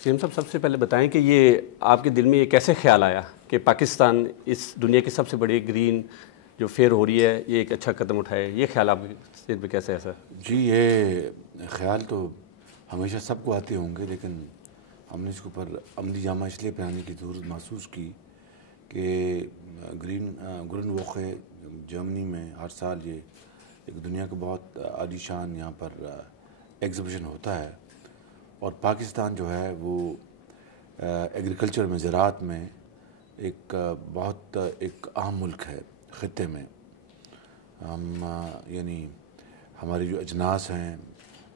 Same صاحب، سب سے پہلے بتائیں کہ یہ آپ کے دل میں یہ کیسے خیال آیا کہ پاکستان اس دنیا کی سب سے بڑی گرین جو فیئر ہو رہی ہے یہ ایک اچھا قدم اٹھائے؟ یہ خیال آپ کے دل میں کیسے ہے سر؟ جی، یہ خیال تو ہمیشہ سب کو آتے ہوں گے، لیکن ہم نے اس کے اوپر عملی جامہ اس لیے پہنانے کی ضرورت محسوس کی کہ گرین ووخے جرمنی میں ہر سال یہ ایک دنیا کا بہت عالی شان یہاں پر ایگزیبیشن ہوتا ہے، اور پاکستان جو ہے وہ ایگریکلچر میں، زراعت میں ایک بہت ایک اہم ملک ہے خطے میں۔ ہم یعنی ہماری جو اجناس ہیں،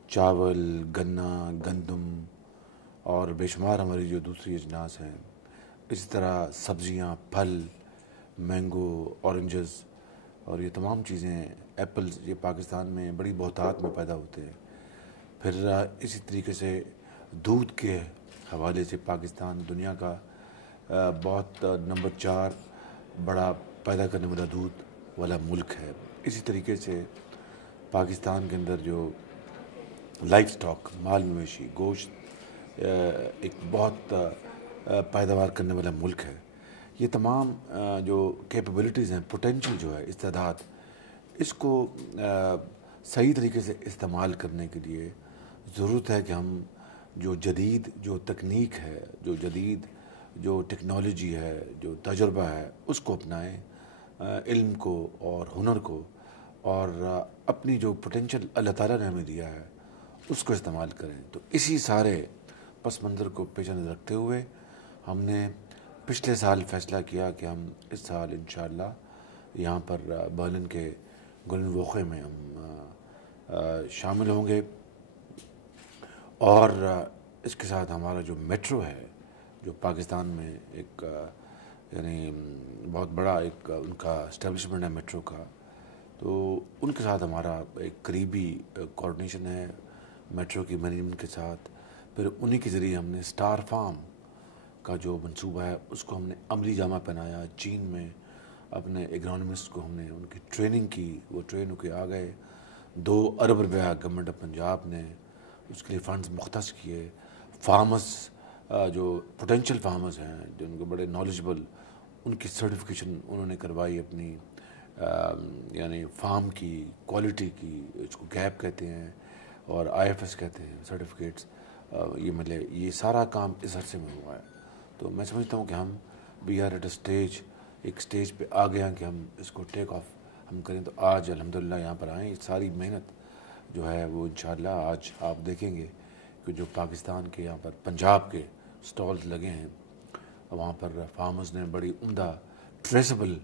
چاول، گنا، گندم اور بے شمار ہماری جو دوسری اجناس ہیں، اسی طرح سبزیاں، پھل، مینگو، اورنجز اور یہ تمام چیزیں، ایپلز، یہ پاکستان میں بڑی بہتات میں پیدا ہوتے ہیں۔ پھر اسی طریقے سے دودھ کے حوالے سے پاکستان دنیا کا بہت نمبر 4 بڑا پیدا کرنے والا دودھ والا ملک ہے۔ اسی طریقے سے پاکستان کے اندر جو لائف سٹاک، مال مویشی، گوشت ایک بہت پیداوار کرنے والا ملک ہے۔ یہ تمام جو کیپیبلٹیز ہیں، پوٹینشل جو ہے، استعداد، اس کو صحیح طریقے سے استعمال کرنے کے لیے ضرورت ہے کہ ہم جو جدید جو تکنیک ہے، جو جدید جو ٹیکنالوجی ہے، جو تجربہ ہے، اس کو اپنائیں، علم کو اور ہنر کو، اور اپنی جو پوٹینشل اللہ تعالیٰ نے ہمیں دیا ہے اس کو استعمال کریں۔ تو اسی سارے پس منظر کو پیش نظر رکھتے ہوئے ہم نے پچھلے سال فیصلہ کیا کہ ہم اس سال انشاءاللہ یہاں پر برلن کے گرین ووخے میں ہم شامل ہوں گے، اور اس کے ساتھ ہمارا جو میٹرو ہے، جو پاکستان میں ایک یعنی بہت بڑا ایک ان کا اسٹیبلشمنٹ ہے میٹرو کا، تو ان کے ساتھ ہمارا ایک قریبی کوآرڈینیشن ہے میٹرو کی مینجمنٹ کے ساتھ۔ پھر انہی کے ذریعے ہم نے اسٹار فارم کا جو منصوبہ ہے اس کو ہم نے عملی جامہ پہنایا۔ چین میں اپنے اگرونومسٹ کو ہم نے ان کی ٹریننگ کی، وہ ٹرین ہو کے آ گئے۔ 2 ارب روپیہ گورنمنٹ آف پنجاب نے اس کے لیے فنڈز مختص کیے۔ فارمرز جو پوٹینشیل فارمرز ہیں، جو ان کے بڑے نالجبل، ان کی سرٹیفکیشن انہوں نے کروائی اپنی، یعنی فارم کی کوالٹی کی، اس کو گیپ کہتے ہیں اور IFS کہتے ہیں سرٹیفکیٹس، یہ مطلب یہ سارا کام اس عرصے میں ہوا ہے۔ تو میں سمجھتا ہوں کہ ہم we are at a stage, ایک اسٹیج پہ آ گئے ہیں کہ ہم اس کو ٹیک آف ہم کریں۔ تو آج الحمدللہ یہاں پر آئیں، ساری محنت جو ہے وہ انشاءاللہ آج آپ دیکھیں گے کہ جو پاکستان کے یہاں پر پنجاب کے سٹالز لگے ہیں، وہاں پر فارمرز نے بڑی عمدہ ٹریسبل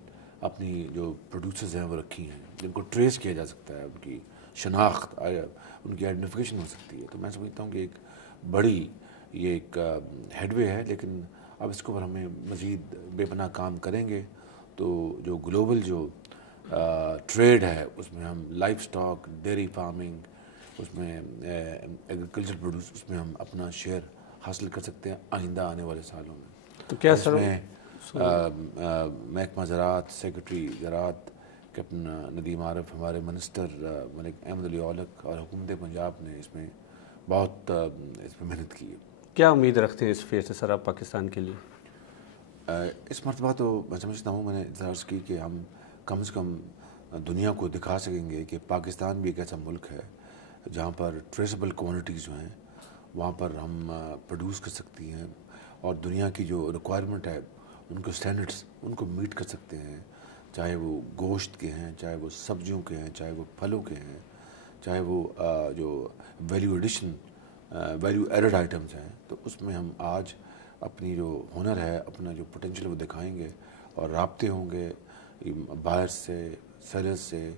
اپنی جو پروڈیوسرز ہیں وہ رکھی ہیں، جن کو ٹریس کیا جا سکتا ہے، ان کی شناخت، ان کی آئیڈینٹیفیکیشن ہو سکتی ہے۔ تو میں سمجھتا ہوں کہ ایک بڑی یہ ایک ہیڈ وے ہے، لیکن اب اس کے اوپر ہمیں مزید بے پناہ کام کریں گے تو جو گلوبل جو ٹریڈ ہے اس میں ہم لائف سٹاک، ڈیری فارمنگ، اس میں ایگریکلچر پروڈیوس، اس میں ہم اپنا شیئر حاصل کر سکتے ہیں آئندہ آنے والے سالوں میں۔ تو کیا اس سر میں محکمہ زراعت، سیکرٹری زراعت کیپٹن ندیم عارف، ہمارے منسٹر ملک احمد علی اولک اور حکومت پنجاب نے اس میں بہت اس میں محنت کی ہے۔ کیا امید رکھتے ہیں اس فیئر سے سر آپ پاکستان کے لیے؟ اس مرتبہ تو میں سمجھتا ہوں، میں نے عرض کی کہ ہم کم سے کم دنیا کو دکھا سکیں گے کہ پاکستان بھی ایک ایسا ملک ہے جہاں پر ٹریسبل کوانٹیز جو ہیں وہاں پر ہم پروڈیوس کر سکتی ہیں، اور دنیا کی جو ریکوائرمنٹ ہے ان کو اسٹینڈرڈس ان کو میٹ کر سکتے ہیں، چاہے وہ گوشت کے ہیں، چاہے وہ سبزیوں کے ہیں، چاہے وہ پھلوں کے ہیں، چاہے وہ جو value addition, value added items ہیں۔ تو اس میں ہم آج اپنی جو ہنر ہے، اپنا جو پوٹینشیل وہ دکھائیں گے، اور رابطے ہوں گے بائرس سے، سیلرز سے،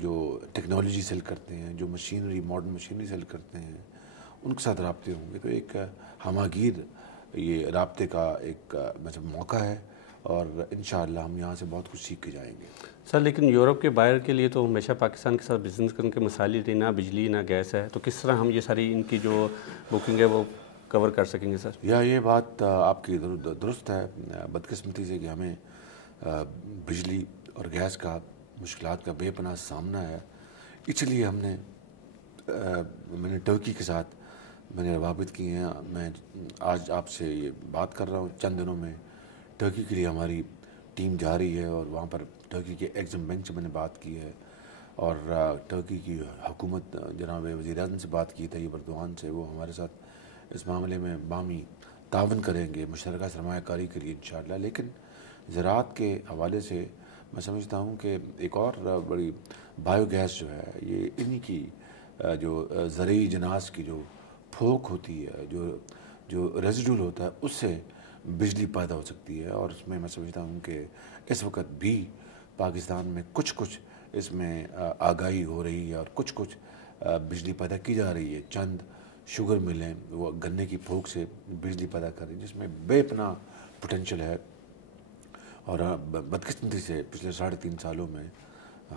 جو ٹیکنالوجی سیل کرتے ہیں، جو مشینری، ماڈرن مشینری سیل کرتے ہیں، ان کے ساتھ رابطے ہوں گے۔ تو ایک ہمہ گیر یہ رابطے کا ایک مطلب موقع ہے، اور انشاءاللہ ہم یہاں سے بہت کچھ سیکھ کے جائیں گے۔ سر لیکن یورپ کے بائر کے لیے تو ہمیشہ پاکستان کے ساتھ بزنس کرنے کے مسائل ہی، نہ بجلی نہ گیس ہے، تو کس طرح ہم یہ ساری ان کی جو بکنگ ہے وہ کور کر سکیں گے سر؟ یہ بات آپ کی درست ہے۔ بدقسمتی سے کہ ہمیں بجلی اور گیس کا مشکلات کا بے پناہ سامنا ہے، اس لیے میں نے ٹرکی کے ساتھ میں نے روابط کی ہیں. میں آج آپ سے یہ بات کر رہا ہوں, چند دنوں میں ٹرکی کے لیے ہماری ٹیم جا رہی ہے, اور وہاں پر ٹرکی کے ایگزم بینک سے میں نے بات کی ہے, اور ٹرکی کی حکومت جناب وزیر اعظم سے بات کی طیب اردوغان سے. وہ ہمارے ساتھ اس معاملے میں باہمی تعاون کریں گے مشترکہ سرمایہ کاری کے لیے انشاءاللہ. لیکن زراعت کے حوالے سے میں سمجھتا ہوں کہ ایک اور بڑی بایو گیس جو ہے, یہ انہی کی جو زرعی جناس کی جو پھوک ہوتی ہے, جو ریزیڈول ہوتا ہے, اس سے بجلی پیدا ہو سکتی ہے. اور اس میں سمجھتا ہوں کہ اس وقت بھی پاکستان میں کچھ اس میں آگاہی ہو رہی ہے, اور کچھ بجلی پیدا کی جا رہی ہے. چند شوگر ملیں وہ گنے کی پھوک سے بجلی پیدا کر رہی ہیں, جس میں بے پناہ پوٹینشیل ہے. اور بدقسمتی سے پچھلے 3.5 سالوں میں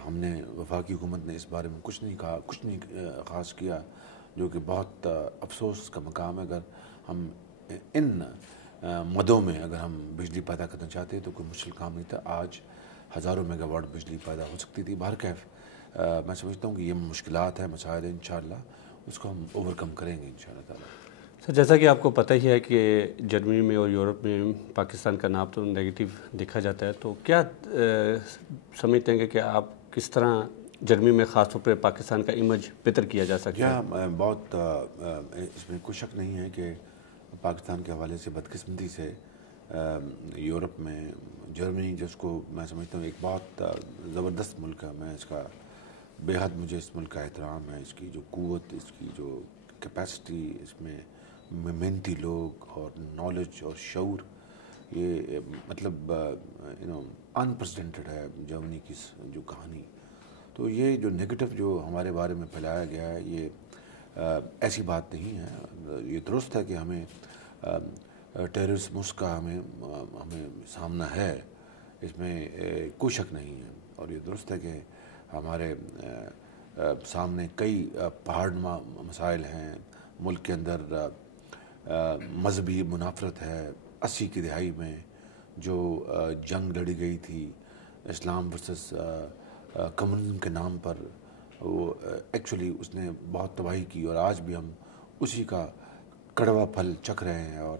ہم نے وفاقی حکومت نے اس بارے میں کچھ نہیں کہا, کچھ نہیں خاص کیا, جو کہ بہت افسوس کا مقام ہے. اگر ہم ان مدوں میں اگر ہم بجلی پیدا کرنا چاہتے تو کوئی مشکل کام نہیں تھا. آج ہزاروں میگا واٹ بجلی پیدا ہو سکتی تھی. بہرکیف میں سمجھتا ہوں کہ یہ مشکلات ہیں, مسائل ہیں, انشاءاللہ اس کو ہم اوورکم کریں گے انشاءاللہ تعالی. سر, جیسا کہ آپ کو پتہ ہی ہے کہ جرمنی میں اور یورپ میں پاکستان کا نام تو نیگیٹو دیکھا جاتا ہے, تو کیا سمجھتے ہیں کہ آپ کس طرح جرمنی میں خاص طور پہ پاکستان کا امیج بہتر کیا جا سکتا ہے؟ کیا بہت اس میں کوئی شک نہیں ہے کہ پاکستان کے حوالے سے بدقسمتی سے یورپ میں جرمنی, جس کو میں سمجھتا ہوں ایک بہت زبردست ملک ہے, میں اس کا بے حد مجھے اس ملک کا احترام ہے. اس کی جو قوت, اس کی جو کیپیسٹی, اس میں محنتی لوگ اور نالج اور شعور, یہ مطلب انپریسیڈنٹڈ ہے جرمنی کی جو کہانی. تو یہ جو نیگیٹو جو ہمارے بارے میں پھیلایا گیا ہے, یہ ایسی بات نہیں ہے. یہ درست ہے کہ ہمیں ٹیررزم کا ہمیں سامنا ہے, اس میں کوئی شک نہیں ہے. اور یہ درست ہے کہ ہمارے سامنے کئی پہاڑ مسائل ہیں. ملک کے اندر مذہبی منافرت ہے. 80 کی دہائی میں جو جنگ لڑی گئی تھی اسلام ورسس کمیونزم کے نام پر, وہ ایکچولی اس نے بہت تباہی کی, اور آج بھی ہم اسی کا کڑوا پھل چکھ رہے ہیں. اور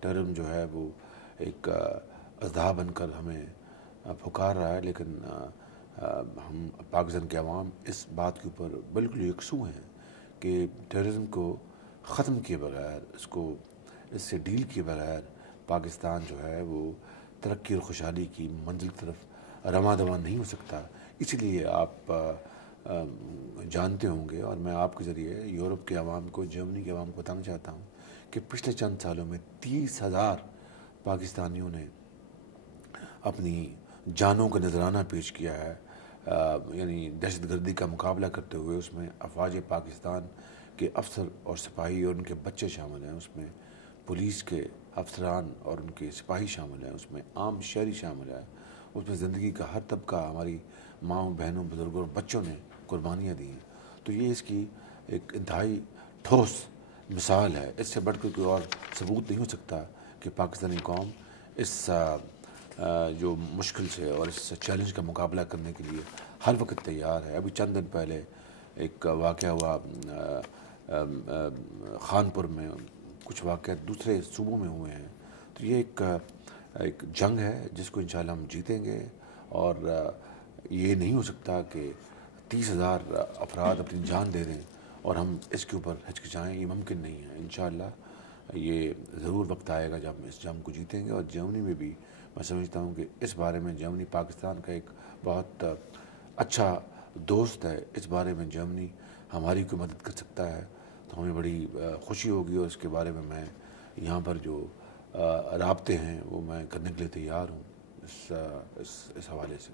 ٹیررزم جو ہے وہ ایک اژدہا بن کر ہمیں پھکار رہا ہے. لیکن ہم پاکستان کے عوام اس بات کے اوپر بالکل یکسو ہیں کہ ٹیررزم کو ختم کیے بغیر, اس سے ڈیل کیے بغیر پاکستان جو ہے وہ ترقی اور خوشحالی کی منزل کی طرف رواں دواں نہیں ہو سکتا. اسی لیے آپ جانتے ہوں گے, اور میں آپ کے ذریعے یورپ کے عوام کو, جرمنی کے عوام کو بتانا چاہتا ہوں کہ پچھلے چند سالوں میں 30,000 پاکستانیوں نے اپنی جانوں کا نذرانہ پیش کیا ہے. یعنی دہشت گردی کا مقابلہ کرتے ہوئے اس میں افواج پاکستان کے افسر اور سپاہی اور ان کے بچے شامل ہیں, اس میں پولیس کے افسران اور ان کے سپاہی شامل ہیں, اس میں عام شہری شامل ہے, اس میں زندگی کا ہر طبقہ, ہماری ماؤں, بہنوں, بزرگوں اور بچوں نے قربانیاں دی ہیں. تو یہ اس کی ایک انتہائی ٹھوس مثال ہے. اس سے بڑھ کر کوئی اور ثبوت نہیں ہو سکتا کہ پاکستانی قوم اس جو مشکل سے اور اس چیلنج کا مقابلہ کرنے کے لیے ہر وقت تیار ہے. ابھی چند دن پہلے ایک واقعہ ہوا خانپور میں, کچھ واقعات دوسرے صوبوں میں ہوئے ہیں. تو یہ ایک جنگ ہے جس کو انشاءاللہ ہم جیتیں گے, اور یہ نہیں ہو سکتا کہ 30,000 افراد اپنی جان دے دیں اور ہم اس کے اوپر ہچکچائیں. یہ ممکن نہیں ہے. انشاءاللہ یہ ضرور وقت آئے گا جب ہم اس جنگ کو جیتیں گے. اور جرمنی میں بھی میں سمجھتا ہوں کہ اس بارے میں جرمنی پاکستان کا ایک بہت اچھا دوست ہے. اس بارے میں جرمنی ہماری کوئی مدد کر سکتا ہے تو ہمیں بڑی خوشی ہوگی, اور اس کے بارے میں یہاں پر جو رابطے ہیں وہ میں کرنے کے لیے تیار ہوں اس حوالے سے.